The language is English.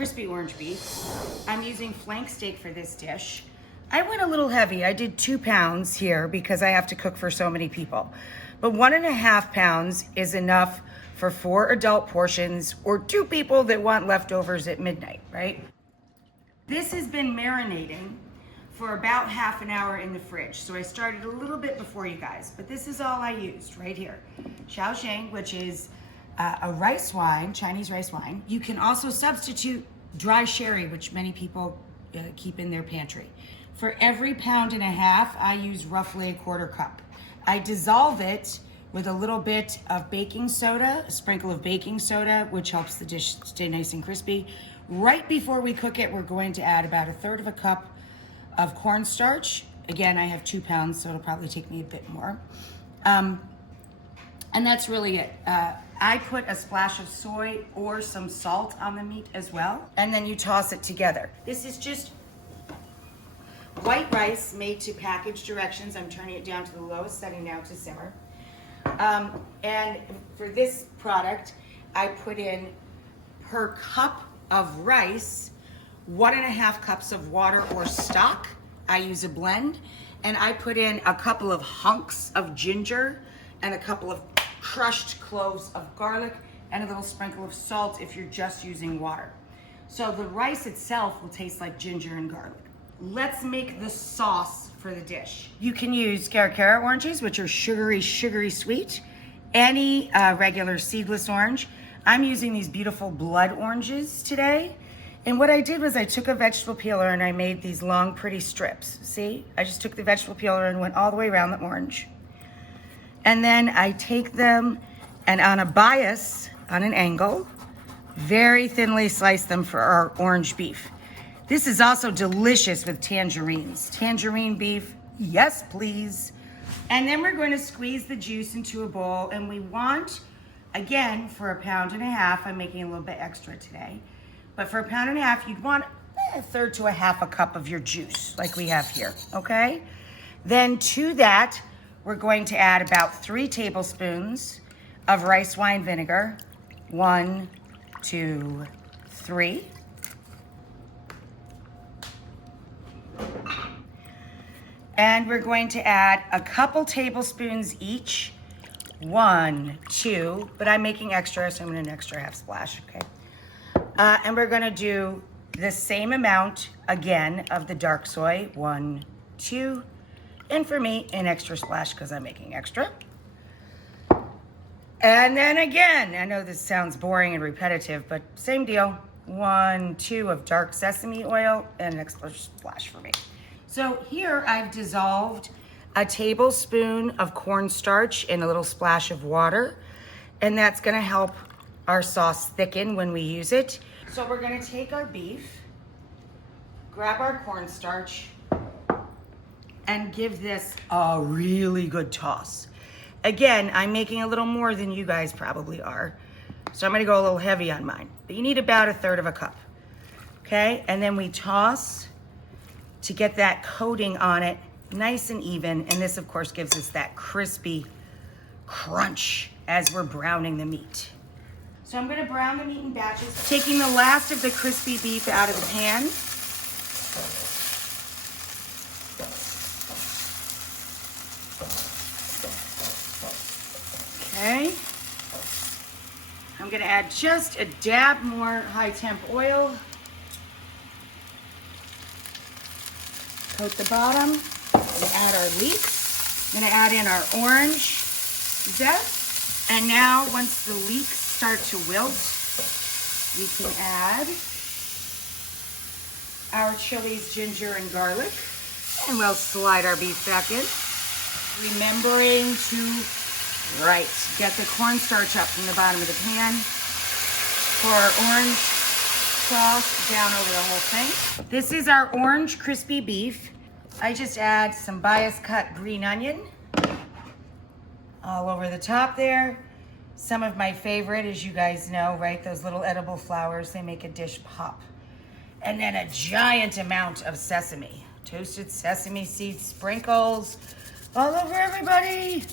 crispy orange beef. I'm using flank steak for this dish. I went a little heavy. I did 2 pounds here because I have to cook for so many people. But 1.5 pounds is enough for 4 adult portions or 2 people that want leftovers at midnight, right? This has been marinating for about half an hour in the fridge. So I started a little bit before you guys, but this is all I used right here. Shaoxing, which is a rice wine, Chinese rice wine. You can also substitute dry sherry, which many people keep in their pantry. For every 1.5 pounds, I use roughly 1/4 cup. I dissolve it with a little bit of baking soda, a sprinkle of baking soda, which helps the dish stay nice and crispy. Right before we cook it, we're going to add about 1/3 cup of cornstarch. Again, I have 2 pounds, so it'll probably take me a bit more. And that's really it. I put a splash of soy or some salt on the meat as well, and then you toss it together. This is just white rice made to package directions. I'm turning it down to the lowest setting now to simmer. And for this product, I put in per cup of rice, 1.5 cups of water or stock. I use a blend, and I put in a couple of hunks of ginger and a couple of crushed cloves of garlic and a little sprinkle of salt if you're just using water. So the rice itself will taste like ginger and garlic. Let's make the sauce for the dish. You can use caracara oranges, which are sugary sweet. Any regular seedless orange. I'm using these beautiful blood oranges today. And what I did was I took a vegetable peeler and I made these long, pretty strips. See, I just took the vegetable peeler and went all the way around the orange. And then I take them and on a bias, on an angle, very thinly slice them for our orange beef. This is also delicious with tangerines. Tangerine beef, yes please. And then we're going to squeeze the juice into a bowl, and we want, again, for 1.5 pounds, I'm making a little bit extra today, but for 1.5 pounds, you'd want 1/3 to 1/2 cup of your juice, like we have here, okay? Then to that, we're going to add about 3 tablespoons of rice wine vinegar. 1, 2, 3. And we're going to add a couple tablespoons each. 1, 2, but I'm making extra, so I'm gonna an extra half splash, okay? And we're gonna do the same amount again of the dark soy. 1, 2, and for me, an extra splash because I'm making extra. And then again, I know this sounds boring and repetitive, but same deal. 1, 2 of dark sesame oil and an extra splash for me. So here I've dissolved a tablespoon of cornstarch in a little splash of water, and that's gonna help our sauce thicken when we use it. So we're gonna take our beef, grab our cornstarch, and give this a really good toss. Again, I'm making a little more than you guys probably are, so I'm gonna go a little heavy on mine, but you need about 1/3 cup, okay? And then we toss to get that coating on it nice and even, and this of course gives us that crispy crunch as we're browning the meat. So I'm gonna brown the meat in batches, taking the last of the crispy beef out of the pan. Okay. I'm gonna add just a dab more high temp oil. Coat the bottom. We'll add our leeks. I'm gonna add in our orange zest. And now once the leeks start to wilt, we can add our chilies, ginger, and garlic. And we'll slide our beef back in. Remembering to get the cornstarch up from the bottom of the pan. Pour our orange sauce down over the whole thing. This is our orange crispy beef. I just add some bias cut green onion all over the top there. Some of my favorite, as you guys know, right? Those little edible flowers, they make a dish pop. And then a giant amount of sesame. Toasted sesame seed sprinkles all over everybody.